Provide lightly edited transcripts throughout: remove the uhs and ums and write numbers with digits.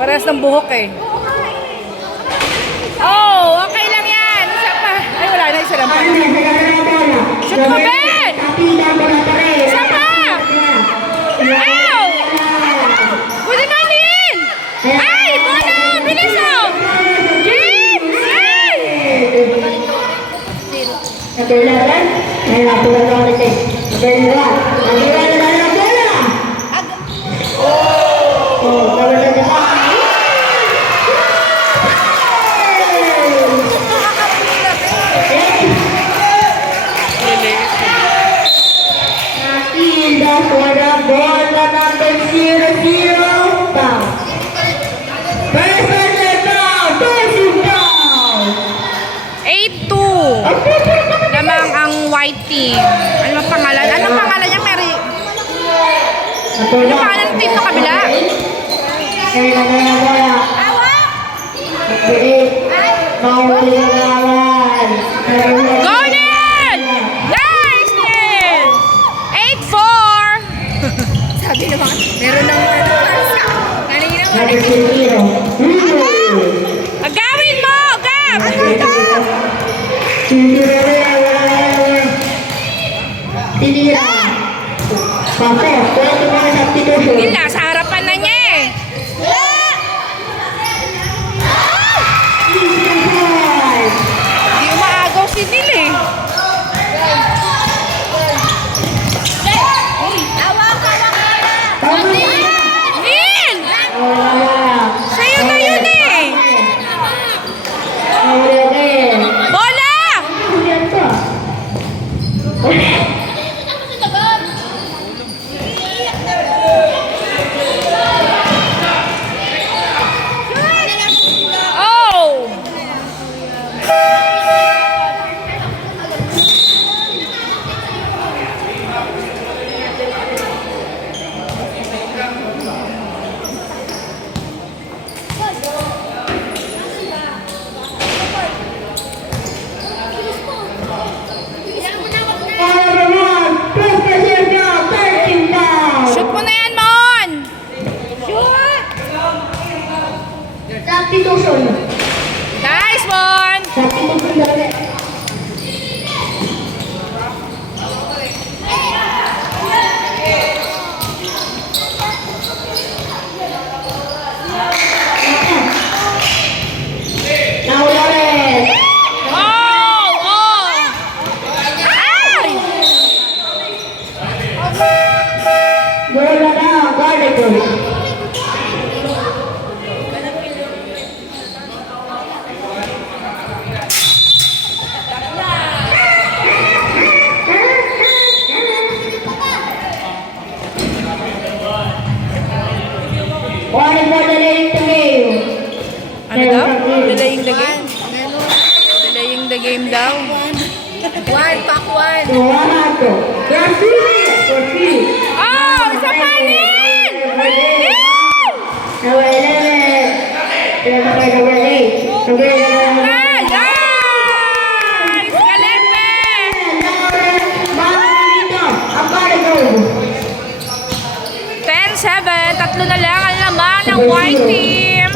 Parehas ng buhok eh. Oh, okay lang yan. Isa pa. Ay, wala na. Isa lang pa. Shoot mo, Ben! Isa pa! Ow! Pwede na din! Ay, bola! Bilis oh! James! Ay! Natularan? Ay, natularan ako natin. Natularan. Natularan na lang bola! Oh, natularan na ba? Natinda for the ball na number 0-0 pa. Person let down! Person down! 8-2. Lamang ang white team. Ano ang pangalan? Anong pangalan niya, Mary? Ano pangalan ng team sa kabila? Kaya na nga bola. Mahuli na naman. Golden! Nice, Nen! 8-4. Sabi naman, meron ng kanina agawin mo! Agam! Tinira. Papo, pwede mga substitution. Hindi, nasa harapan na niya eh. Hindi umaagaw si Neil eh. Neil! Sa'yo na yun eh. Bola! Oh! Shoot mo na yan, Mon! Shoot! Substitution. Nice, Mon! Substitution dali. Naula rin. Oh! Oh! Ay! Bola na, guarded ko. One more delaying the game. Ano daw? Delaying the game? Delaying the game daw. Pack one. Toronto. Proceed. Oh! Isa pa rin! Neil! Number 11. Number 8. Number 11. Ay! Nice! Kalepe! Dito. Ang bali ko. 10-7. Tatlo na lang ang laman ng white team.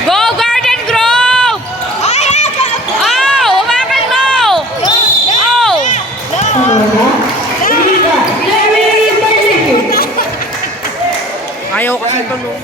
Go Garden Grove! Oh! Umakan mo! Oh! Ayaw kasi tulong.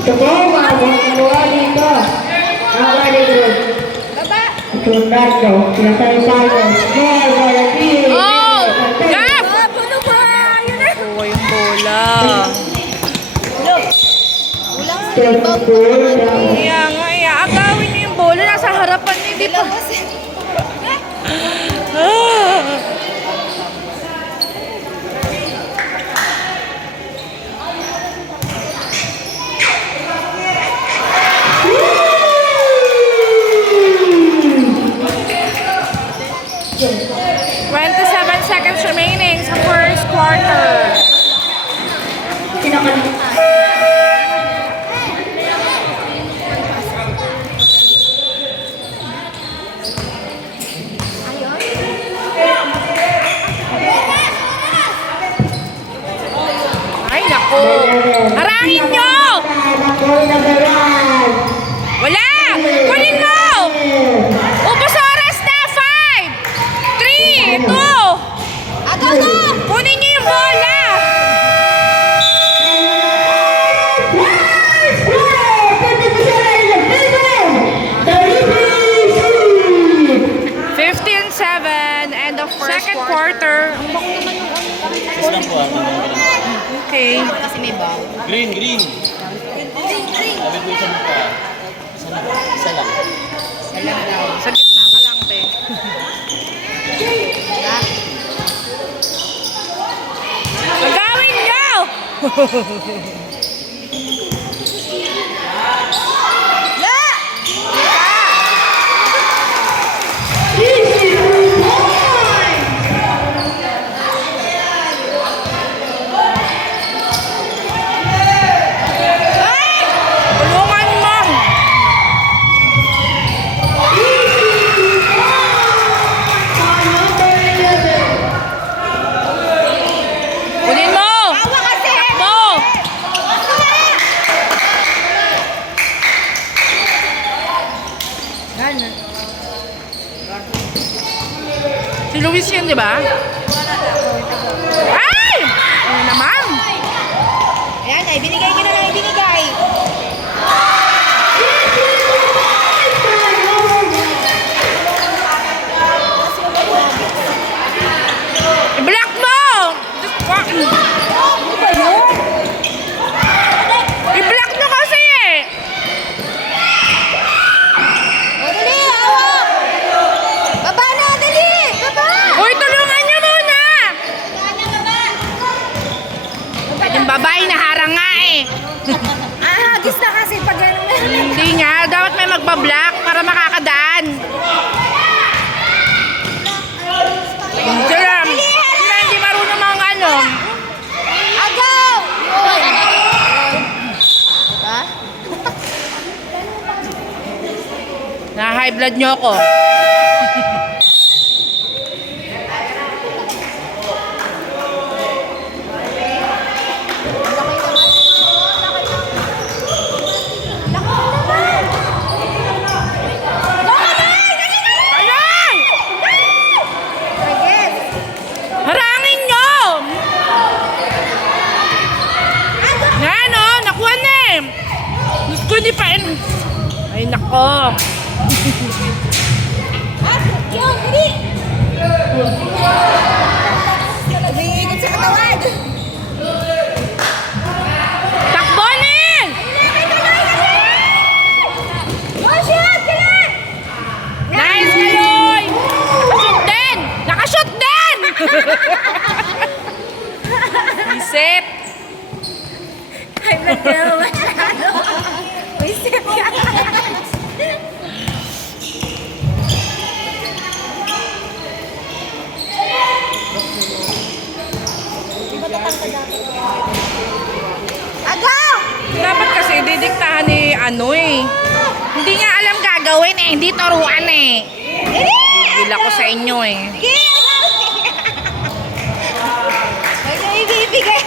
Ito po, mga mga dito. Ang bali ko. Tornado, pinatay-tayo. Small, volunteer. Oh! Gap! Kuha yung bola. Kaya nga, agawin niyo yung bola. Nasa harapan niyo, di ba? starter. Ang bango naman yung ano. Isa lang po ang Okay. Kasi may baw. Green, green. Sabi ko isa na pa. Isa lang. Salang daw. Sa gitna ka lang, te. Agawin nyo! Tulungan mo! Kunin mo! Takbo! Si Luis yan, di ba? Ay! Ano naman? Ayan, ay binigay ko na lang ibinigay. I-block mo! Ano ba yun? I-block mo kasi eh! O, dali, hawak! Baba na, dali! Baba! Uy, tulungan niyo muna! Yung babae naharang nga eh. Hagis na kasi pag ano na. Hindi nga, dapat may magpa-block para makakadaan. Sila hindi marunong mga ano. Agaw! Ha? Na-high blood niyo ako. Alay! Harangin nyo! Nga no, nakuha na eh. Gusto ko hindi pa eh. Ay nako. Umiikot sa katawan. Takbo nin! Oh, shit! Galit! Nice, Kaloy! Nakashoot din! Nakashoot din! Isip! Ay, ba't ka naman? May step ka. Agaw! Dapat kasi didiktahan ni ano eh. Hindi nga alam gagawin eh. Hindi turuan eh. Gila ko sa inyo eh. Sige! Ay, naibibigay.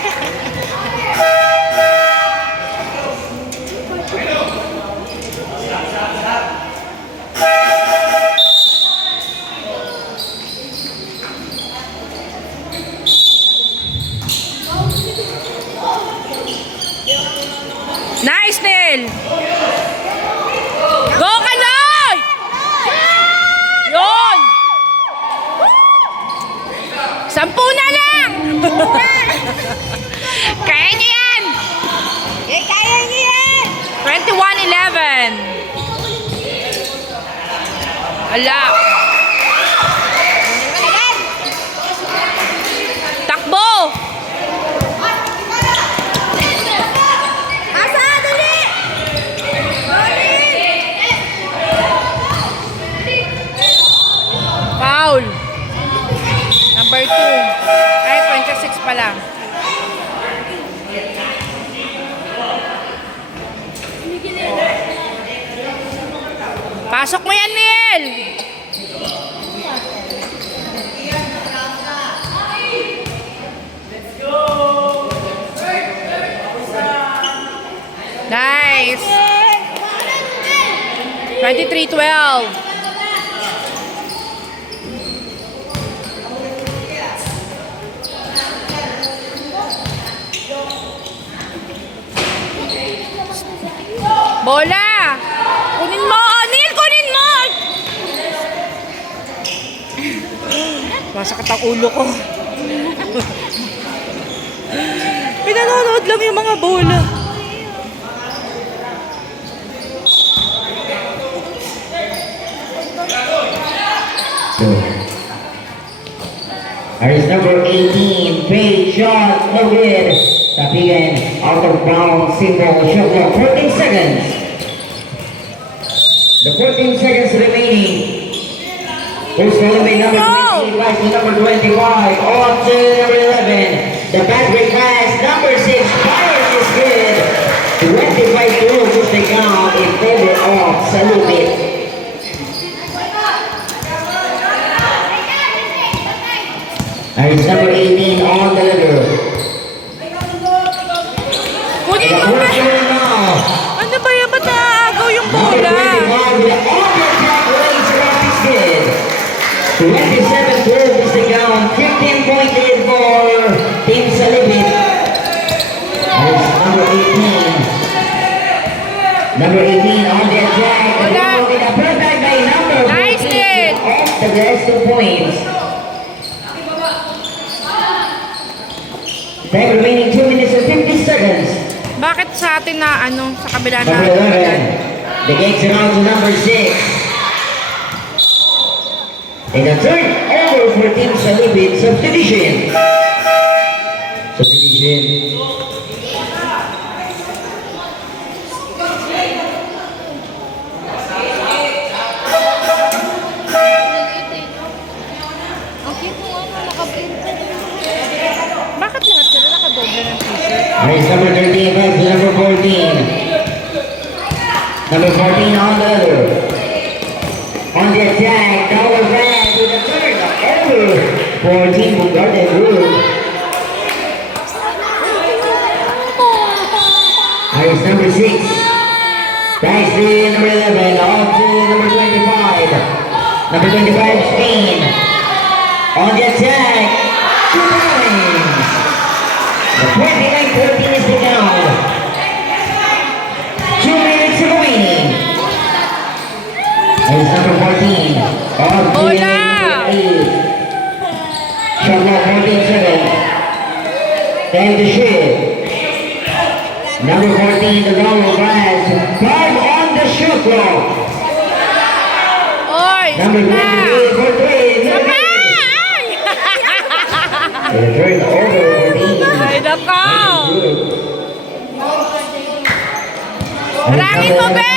Nice, Nel! Go, Kaloy! Yun! 10 na lang! Kaya niyo yan! Eh, kaya niya yan! 21-11. Ala! Takbo! Asa, dali! Foul. Number 2. Ay, 26 pa lang. Pasok mo yan, Neil! Nice! 23-12. Bola! Kunin mo! Neil, kunin mo! Nasa ang ulo ko. Pinanonood lang yung mga bola. There's number 18, fade shot, no good. Tapigan, out of bounds, simple shot clock, 14 seconds. The 14 seconds remaining. Who's going to be number 20, right to number 25, on to number 11. The battery pass, number 6, Fires is good. 25 to push the count in favor of Salubit. There's number 18 on the ladder. Kunin The mo ba? pressure now. Ano ba yan? Ba't naaagaw yung Number bola? 25 with the on-the-track race around his head. 27-12 is the count. 15-point lead for Team Salibit. There's number 18. Number 18 on the attack. Wala. With a perfect by number 14. Nice hit. Off the rest of points. Time remaining 2 minutes and 50 seconds. Bakit sa atin na ano, sa kabila na? Number 11. The gates around to number 6. And a turn over for Team Salibit. Subdivision. Subdivision. Bakit lahat sila nakadoble ng t-shirt? Race number 13 back to number 14. Number 14 on the other. On the attack, Dollar Brand with a turn over for Team Garden Group. Race number 6. Back to number 11, on to number 25. Number 25, Spain. On the attack, 2 points. The 29-14 is the count. 2 minutes remaining. There's number 14. On to Bola! number 8. Shot clock 14-7. Time to shoot. Number 14, the Roller Brass. 5 on the shot clock. Oy! Number Na! 28 for 3. Sama! Ay! The turn over for Team. Ay, nako! Harangin mo, Be!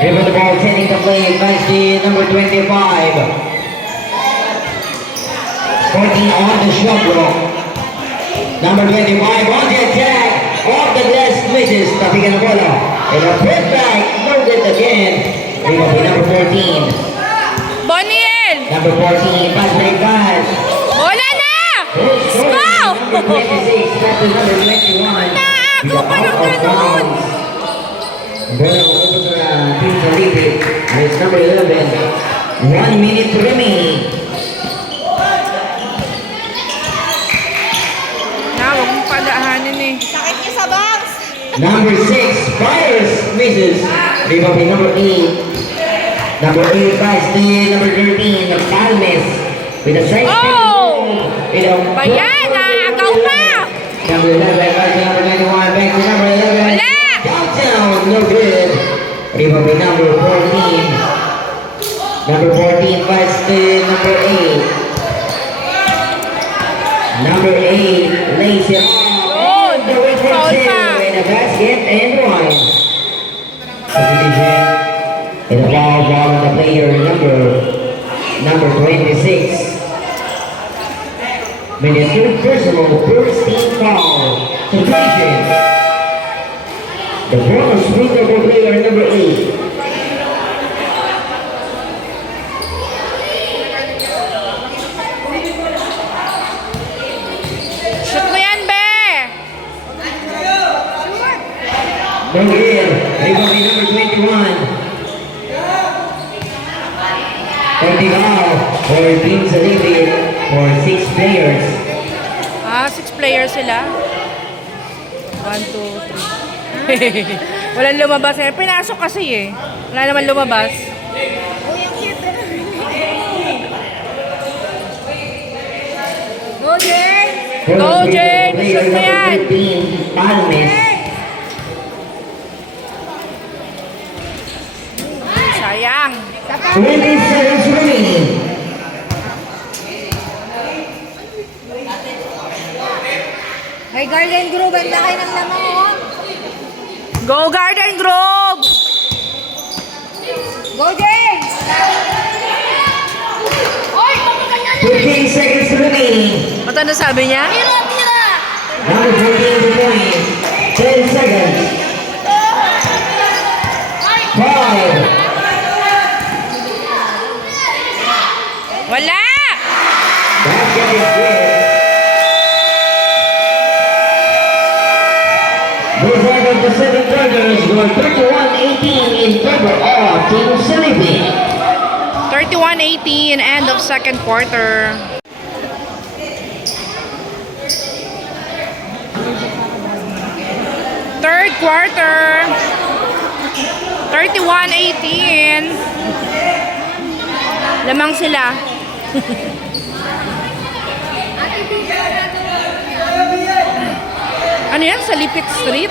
Dribble the ball, sending the play, pass to number 25. 14 on the shot block. Number 25 on the attack. Off the glass misses. Tapigan the bola. And a put back, loaded again. Dribble by number 14. Boniel! Number 14, pass break pass. Bola na! Number 26, back to number 21. Naaagaw pa ng ganun! Bola ko sa Team Salibit. It's number 11. 1 minute remaining. Na, huwag mong palahanin eh. Sakit niya sa box. Number 6, Fires misses. Rebound by number 8. Number 8 pass to number 13, Palmes. With a side step. Oh! With a Bayan, naaagaw pa! Number 11 pass to number 91. Back to number 11. Wala! Downtown, no good. Rebound by number 14. Number 14 pass to number 8. Number 8 lays it Yun! the way for Foul two pa! and a basket and one. Subdivision. And a ball on the player number 26. Made a third personal first team foul. Subdivision. The bonus with the player number 8. Shoot mo yan, Be! No good. Rebound by number 21. Pointing out for Team Salibit for 6 players. Ah, 6 players sila. 1, 2, 3. Walang lumabas eh. Pinasok kasi eh. Wala naman lumabas. Uy, ang cute. Go, Jane! Shoot mo yan! 15, Palmes. Sayang. 20 seconds remaining. Ay, Garden Grove, ang laki ng lamang, oh. Go, Garden Grove! Go, Jane! 15 seconds remaining. Ano na sabi niya? Number 14 to point. 10 seconds. 5. Wala! Basket is good. Those are the Pacific Tigers go 31-18 in favor of Team Philippines. 31-18, end of second quarter. Third quarter. 31-18. Lamang sila. Ano yan? Sa Lipit Street?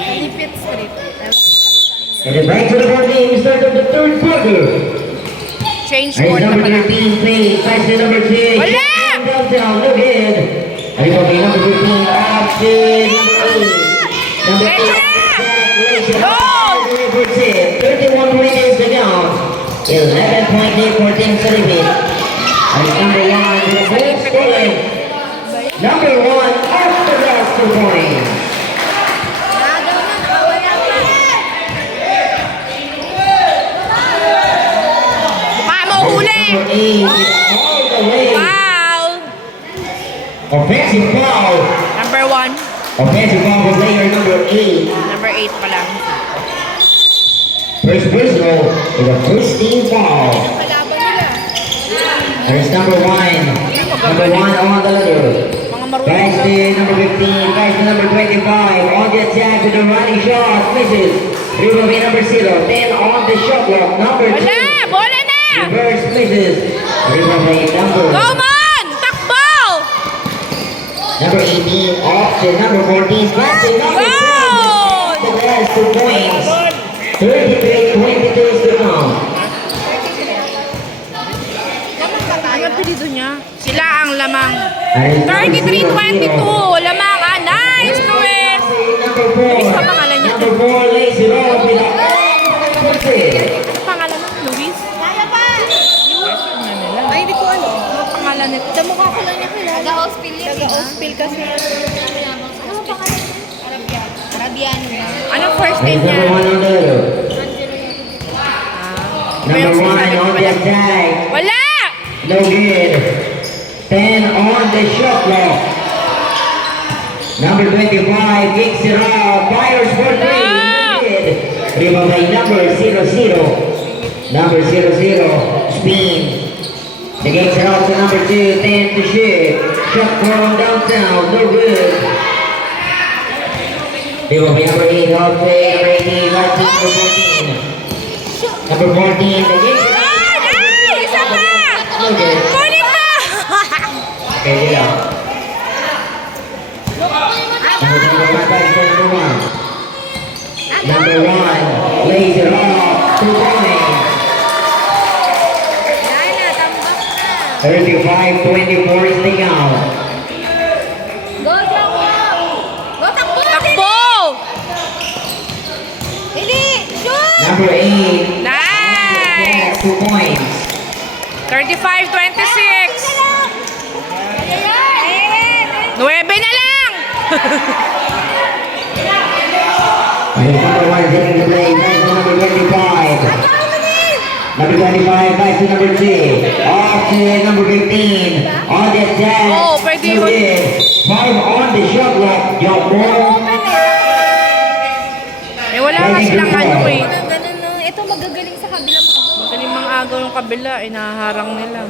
Lipit Street. And the back to the ball game, start of the third quarter. Change Race court na number pala. 13, play, pass to number 2. Wala! Downtown, no good. And it will be number 15, off to number 8. Number 8, Go! number 6, 31 points to down. 11-point lead for Team Philippines. And it's number 1, the goal scoring. Number 1, off the glass, 2 points. Nagaw na, nakawala pa. Mukha mo huli! Number 8 is all the way. Foul! Offensive foul. Number 1. Offensive foul for player number 8. Number 8 pa lang. First personal is a first team foul. Kalaban nila. There's number 1. Number 1 on the ladder. Mga marunong Pass lang. to number 15. Pass to number 25. On the attack with the running shot. Misses. Rebound by number 0. 10 on the shot clock. Number 2. Wala! Bola na! Reverse misses. Rebound by number. Go man! Takbo! Number 18. Off to number 14. Pass to number 7. Goal! The last 2 points. 33-22 is the count. Ano apelido niya? Sila ang lamang. And it's 33-22. Lamang. Ah, nice, Luis! Number 4. Luis pa pangalan niya. Number 4 lays it off with a Ano pangalan mo? Luis? Kaya pa! Ay, hindi ko ano. Ano pangalan nito? Sa mukha ko lang niya kilala. Taga-hospital yan. Taga-hospital kasi. Ano pangalan? Arabiano. Arabiano ba? Anong first name Number niya? 1 on the ladder. Iba yung Number 1 sinasabi ko on the pala. attack. Wala! No good. 10 on the shot clock. Number 25 kicks it off. Fires for 3. No good. Rebound by number 00. Number 00. Spin. The kicks it off to number 2. 10 to shoot. Shot from downtown. No good. Rebound by number 8. Off play. Number 18. Last team number 14. Number 14. The kicks it off. Ah, nice! Isa pa! No good. Kunin mo! Okay, get out. Number 1 lays it off. 2 points. Yan na, tambak na. 35-24 is the count. Go, Joko! Go, takbo natin! Takbo! Dili! Shoot! Number 8. Nice! 2 points. 35-26. Ayan! 9 na lang! And number 1 is in the play. Pass to number 25. Number 25, pass to number 2. Off to number 15. On the attack. Oh, pwede No yun. good. 5 on the shot clock. Jump ball. Eh, wala nga silang ano eh. Walang ganun, no? Ito magagaling sa kabilang mga goal. Magaling mga agaw ng kabila, inaharang nila.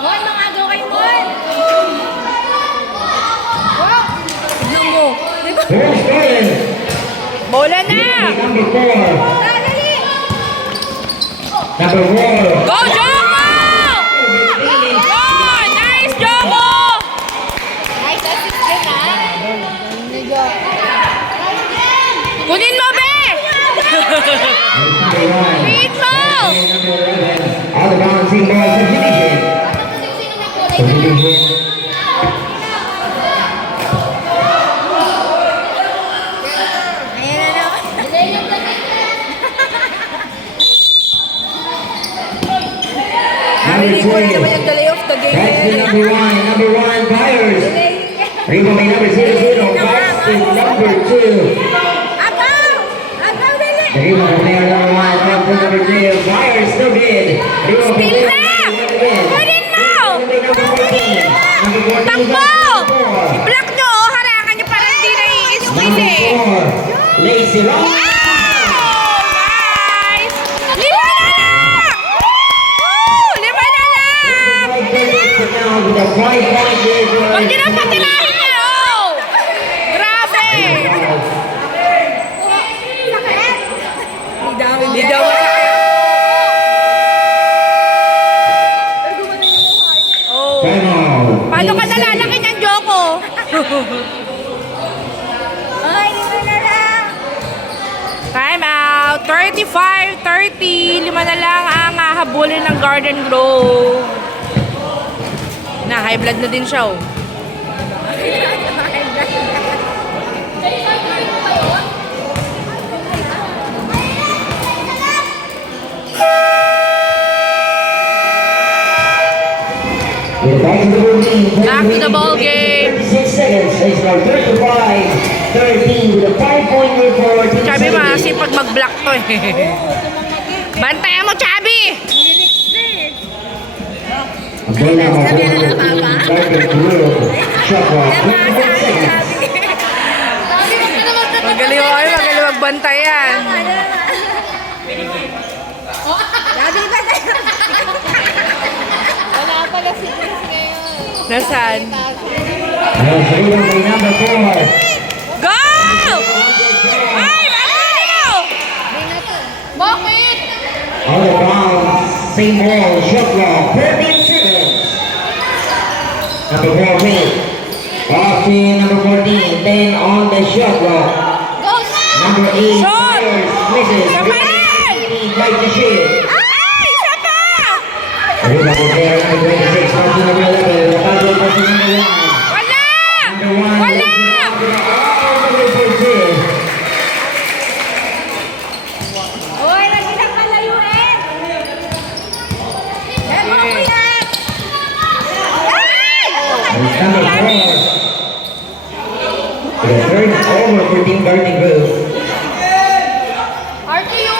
Mon, mga agaw kay Mon! Wow! Tignan mo. Di ba? First Gordon. Bola na! Number 4. Number 4. Go, Joko! Go! Nice, Joko! Nice assist din ah. Medyo. Kunin mo, be! Wait mo! All the bouncing balls are finishing. Sino may kulay na lang? Ayan na naman. Delay yung Narinig ko na naman yung delay of the game. That's the number one Fires. Rebound by number 00, pass to number 2. Agaw! Agaw, dali! The rebound from player number 1, up to number 2. Fires still good. Rebound from Still player na! number 1 Kunin mo! Number 14. Number 14 Takbo! number 4. I-block nyo, oh. Harangan nyo para hindi na i-squeeze Number eh. 4. Lacy Long. Oh, nice! Lima na lang! Woo! Lima na lang! With a 5-point lead. Huwag nyo na patirahin niya, oh! Grabe! Hindi daw Oh. Time out. Paano ka nalalaki niyan, Joko? Ay, lima na lang. Time out. 35-30. Lima na lang ang hahabulin ng Garden Grove. Na, high blood na din siya, oh. Back to the ball game. 36 seconds. It's now 35-13 with a 5-point lead for Team Chabi, City. masipag mag-block to, eh. Bantayan mo, Chabi! Again, now, Garden Grove. Shot clock. 21 seconds. Magaling ako, magaling magbantayan. Sabi ba tayo? Wala pala si Chris ngayon. Nasaan? Yes, rebound by number 4. Go! Ay, ano? Bakit? On the ground, same ball, shot clock, 13 seconds. Number 4, Wade. Off to number 14, then on the shot clock. Go na! Number 8, Shot! Fires, misses. Isa pa rin! Right to shoot. Ay, isa pa! Rebound by player number 26, off to number 11, the buzzer for team number 1. Wala! Number 1, Wala! all the way for 2. Uy, lagi lang palayuin! Ewan ko yan! Ay! It's number 4. The third over for Team Garden Grove. RTO!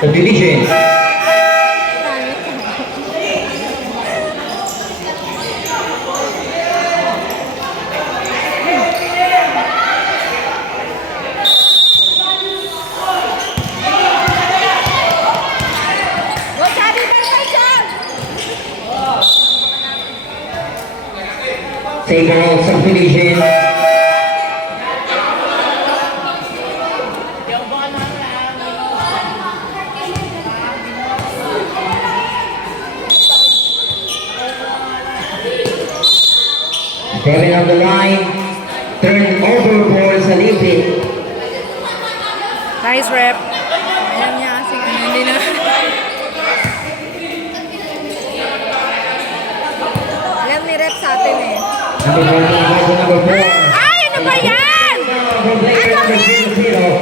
Subdivision. Go, Sabi, perfection! Same ball, subdivision. Driving on the line, turn overboard sa libid. Nice rep. Alam niya kasi hindi na. Alam ni Rep sa atin eh. Number 14, also number 4. Ay, ano ba yan? From player number 0.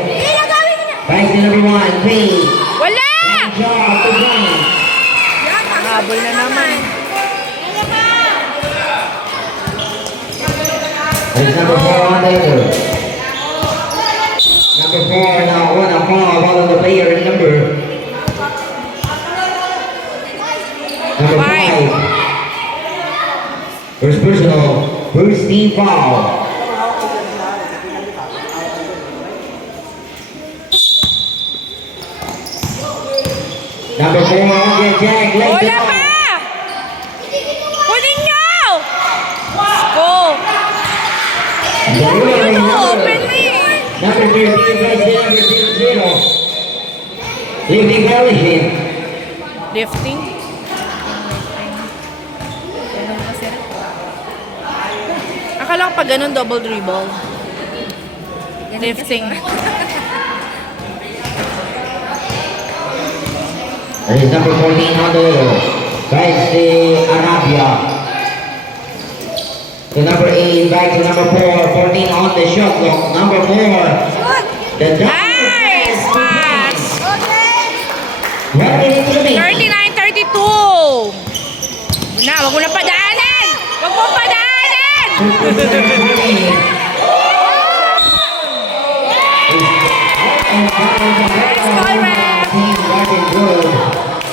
Hindi na gawin niya! Vice to number 1, Payne. Wala! Job to Green. Habol na naman. There's number 4 on the other. Number 4 now on a foul on the player number. Number 5. First personal, first team foul. Number 4 on the attack, lays it Wala up. pa! Kunin nyo! Go! The winner is Open me! number 13, Lifting. Ganun kasi rin. Akala ko pag ganun, double dribble. Lifting. That is number 14 on the guys, the Arabia. To number 8, back to number 4, 14 on the shot clock. Number 4, the Nice pass! 1 minute remaining. 39-32. Na, wag mo na padaanan! Wag mo padaanan!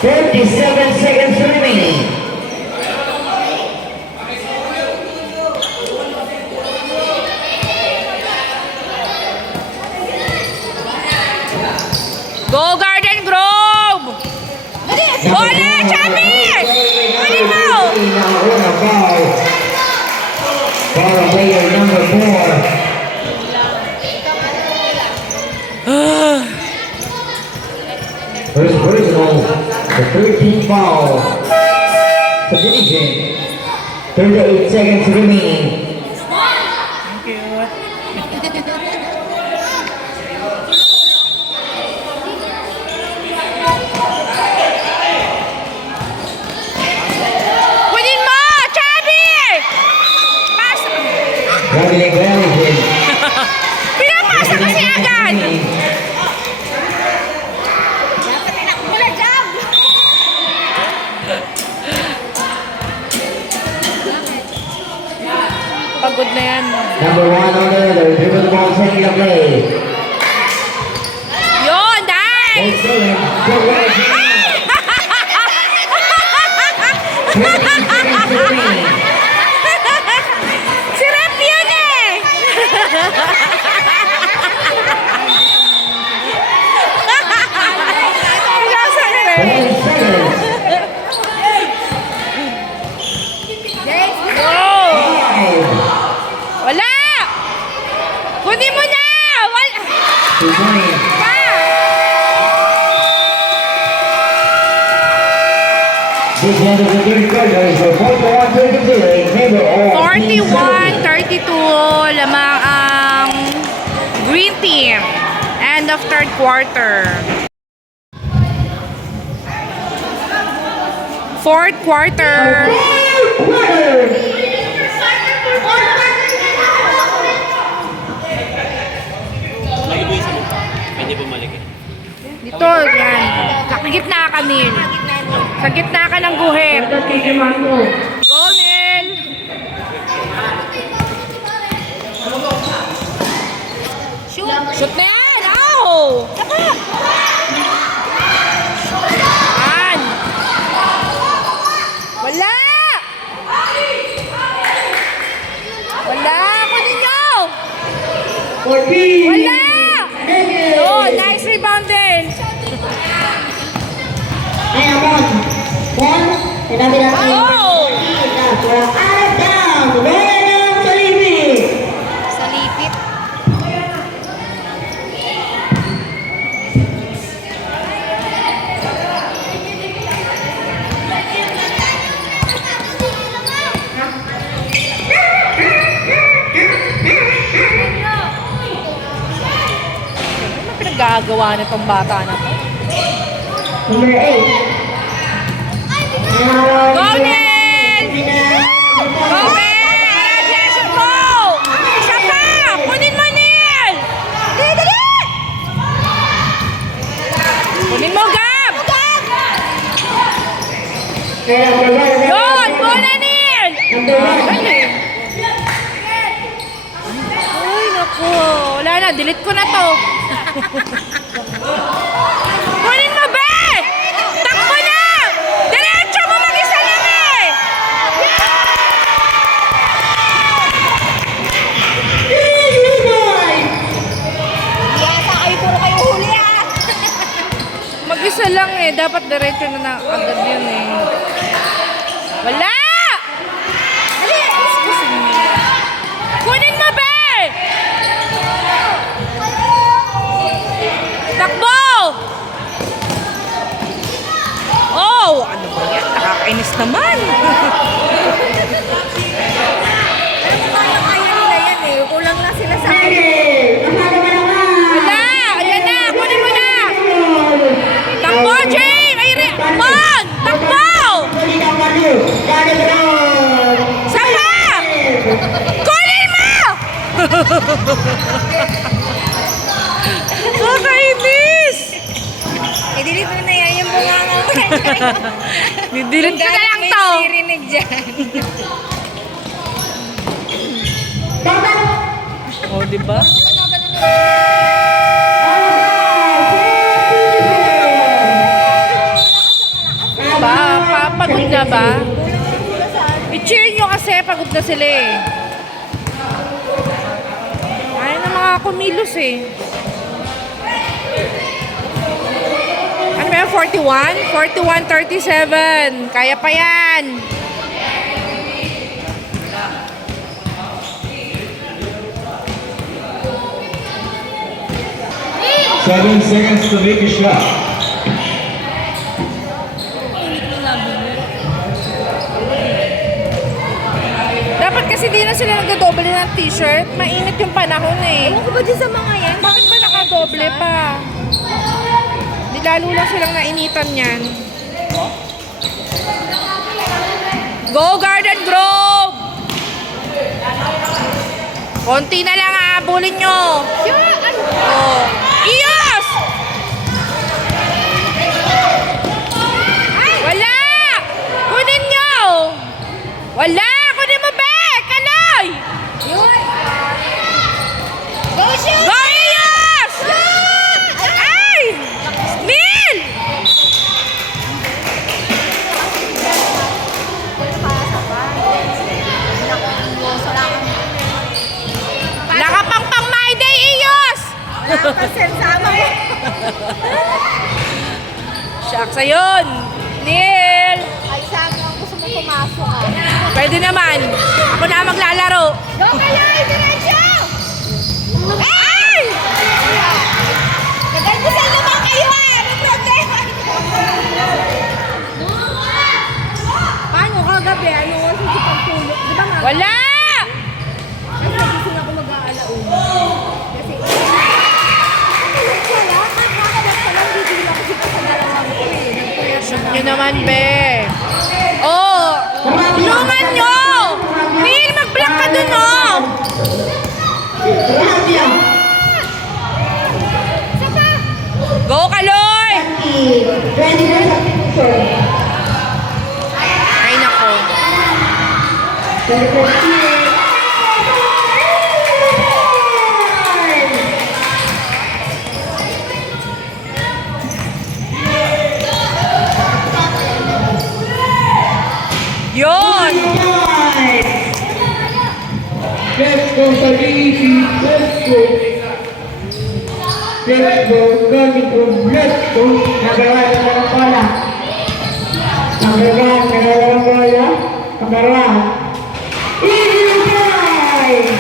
37 seconds remaining. Go Garden Grove! Bola, Chubby! Kunin mo! Foul player number 4. First personal, the 13th foul. Subdivision. 38 seconds remaining. Kunin mo! Chubby! Pasa! Grabe na Glenn. Pinapasa kasi agad! Wala jam! Pagod na yan. Number 1 on the other. Dribble the ball, taking the play. Yun, nice! Excellent. Good work. 20 seconds remaining. Si Rep yun eh! Wala sa Rep. 10 seconds. Go! 5. Wala! Kunin mo na! Wala! 2 points. Pa! This end of the third quarter is a 41-32 in favor of Team 41-32 lamang ang green team. End of third quarter. Fourth quarter. Lagi mo isa mo pa. Hindi bumalik eh. Dito, yan. Sa gitna ka, Neil. Sa gitna ka ng guhit. Go, Neil! Shoot! Shoot na yan! Ow! Yan! Wala! Wala! Kunin nyo! Wala! Oh, nice rebound din! Oh! Sa lipit. Ano pinagagawa nitong bata na to? Number 8. Go, Neil! Go, Neil! Yes, go! Isa pa! Kunin mo, Neil! Dali, dali! Kunin mo, Gab! Yun! Bola, Neil! Dali! Ay, naku. Wala na. Delete ko na to. Kunin mo, be! Takbo na! Diretso mo mag-isa lang eh! Yata kayo, puro kayo huli ah! Mag-isa lang eh. Dapat diretso na na agad yun eh. Wala! Kunin mo, be! Takbo! Oh! Kaya nila yan eh. Kulang lang sila sa akin. Wala! Ayan na! Kunin mo na! Takbo, Jane! Ay, Mon! Takbo! Sama! Kunin mo! Nakainis! I-delete mo na yan yung bunganga mo yan. Didilit ko na lang to. May narinig dyan. O, diba? Ba, pagod na ba? I-cheer nyo kasi pagod na sila eh. Ayaw na mga kumilos eh. Ano ba yan? 41? 41-37. Kaya pa yan. Seven seconds to make a shot. Dapat kasi di na sila nagdodoble ng t-shirt. Mainit yung panahon eh. Ewan ko ba dyan sa mga yan? Bakit ba nakadoble pa? Di lalo lang silang nainitan yan. Go Garden Grove! Konti na lang habulin nyo. Oh. Iyos! Wala! Kunin nyo! Wala! Kunin mo, Bek! Kanoy! Yun! Go shoot! Go Iyos! Ay! Neil! Wala ka pang my day, Iyos! Nakasensama mo. Shucks, ayun! Neil! Ay, saan mo gusto mo pumasok ah? Pwede naman. Ako na maglalaro. Go kayo! Diretso! Ay! Nagandusal naman kayo ah! Ano problema? Paano kagabi? Ano? Sige pagtulog. Di ba nga? Wala! Kasi gising ako mag-aalauna. Kasi... Wala. Kakakalat ka lang. Bibili ako dito sa nalaman ko eh. Nagpuyat Shoot nyo naman, be. Oh! Tulungan nyo! Neil, mag-block ka dun, oh! Saka! Go, Kaloy! Ay, nako. Yun! Let's go, Sadiki. Let's go. Let's go, Garden Grove. Let's go. Number one, number bola. Number one, number bola. Number one. Easy guys.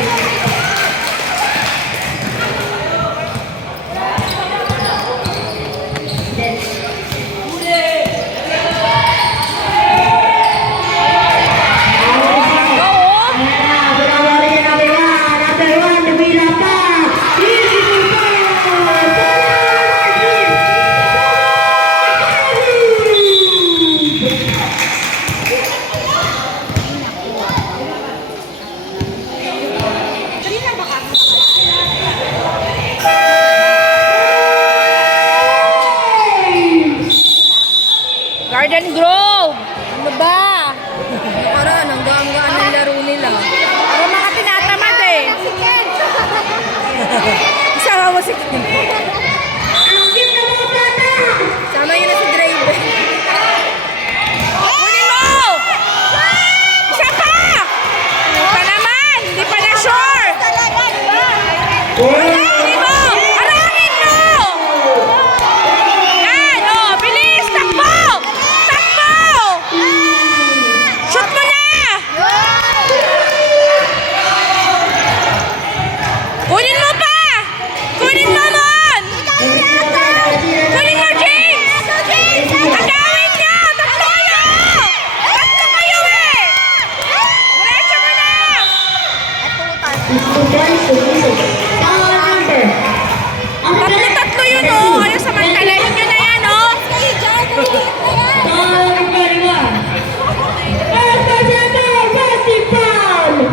Tatlo yun, oh. Ayun, samantalahin nyo na yan, oh.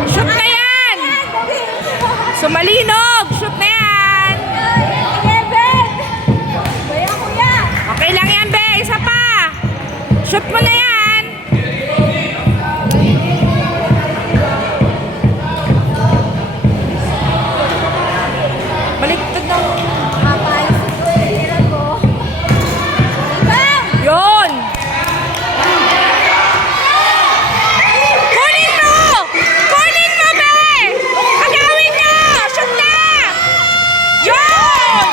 Shoot na yan. Sumalinog. Shoot na yan. Okay lang yan, be. Isa pa. Shoot mo na yan. Baliktad na. Yun. Kunin mo! Kunin mo, be! Agawin nyo! Shoot na! Yun!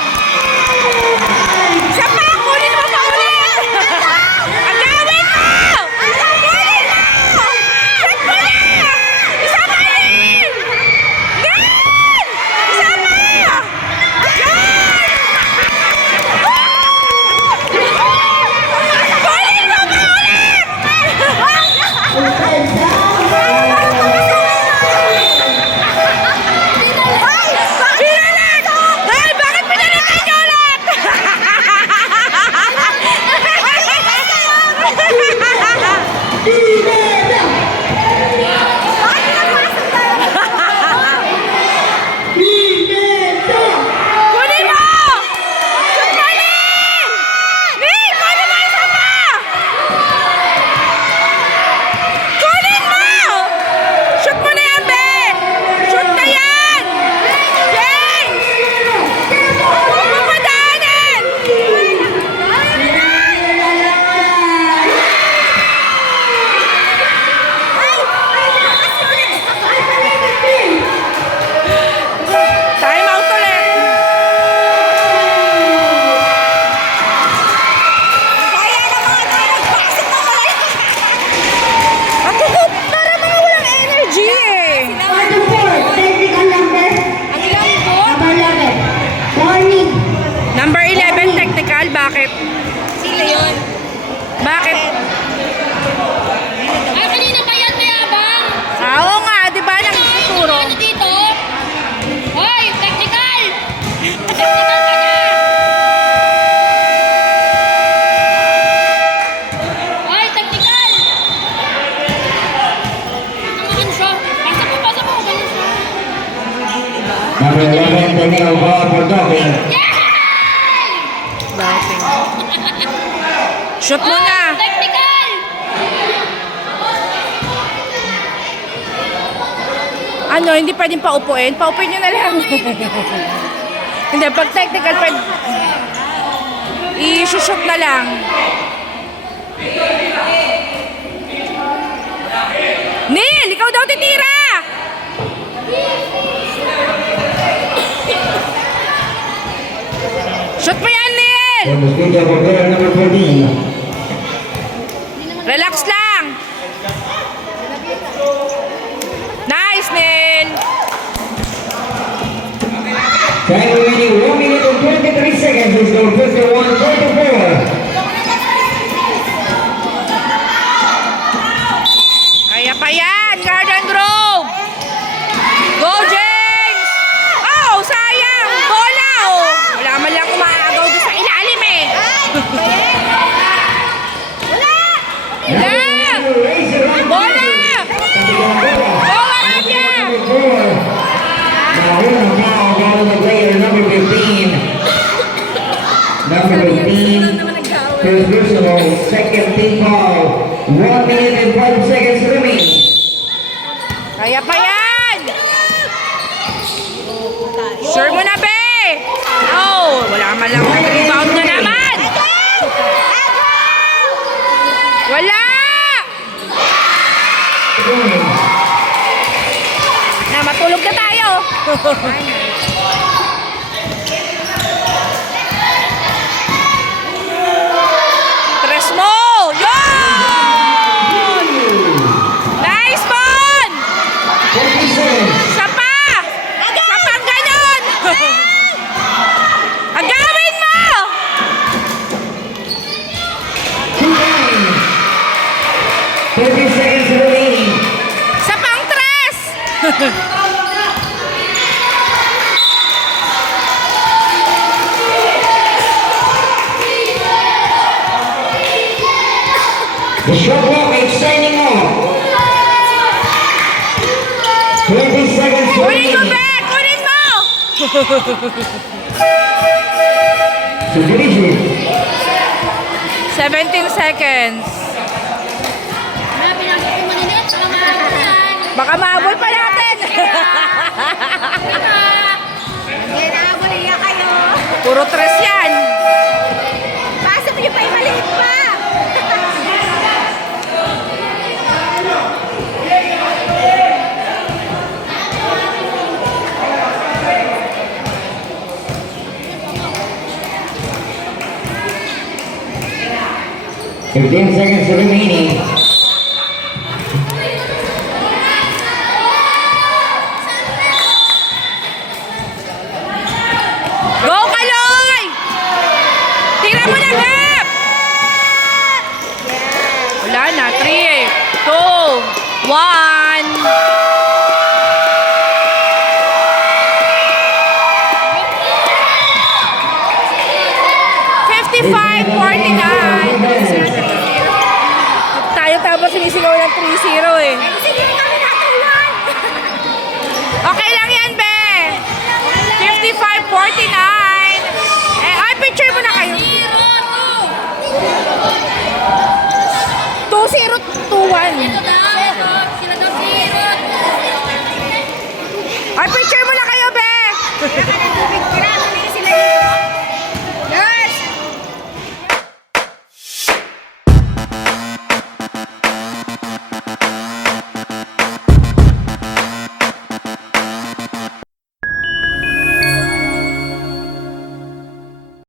Isa pa! Kunin mo pa ulit! Agawin mo! Kunin mo! Shoot mo na! Isa pa rin! Yan! Isa pa! Yan! Kunin mo pa ulit! Pinalit! Dahil bakit pinalitan niyo ulit? Kunin mo! Shoot mo, Neil! Neil, kunin mo isa pa! Kunin mo! Shoot mo na yan, be! Shoot na yan! James! Huwag mo padaanin! Time out ulit! Ako ko, para mga walang energy eh! Number 11, technical. Bakit? Sila yun. Bakit? Ay, kanina pa yan, mayabang. Oo nga, di ba? Nagtuturo. Ano dito? Hoy, technical! Technical ka na! Hoy, technical! Namakan siya. Pasa mo. Ganun siya. Number 11, technical foul for Dolphin. Shoot mo na. Technical! Ano, hindi pwedeng paupuin? Paupuin nyo na lang. Hindi, pag technical, pwede... I-shoot na lang. Neil, ikaw daw titira! Shoot mo yan, Neil! On the speed for player number 14. Relax lang. Nice, Neil. Time remaining 1 minute and 23 seconds. It's going 51-44. Kaya pa yan, Garden Grove. Go, James! Oh, sayang. Bola, oh. Wala man lang umaagaw doon sa ilalim eh. Wala! Bola! Go, Arabia! Now, here's a foul by the player number 15. Number 15. First personal, second team foul. 1 minute and 5 seconds remaining. Kaya pa yan! Sure mo na, be! Oh, wala man lang rebound na naman! Wala! Na, matulog na tayo! Tres mo! Yun! Nice one! 27. Isa pa! Isa pang ganon! Agawin mo! 30 seconds remaining. Isa pang tres! Subdivision. 17 seconds. Pinasok ko manilit. Baka maabol pa natin. Hindi na, baliya kayo. Puro tres yan. Pasok niyo pa yung maliit pa. Fifteen seconds remaining. Go, Kaloy! Tira mo na, Gap! Wala na. 3, 2, 1. Tayo tapos sinisigaw ng 3-0 eh. Sige kami natulad. Okay lang yan, be. 55-49. Ay, picture mo na kayo. 2-0-2-1.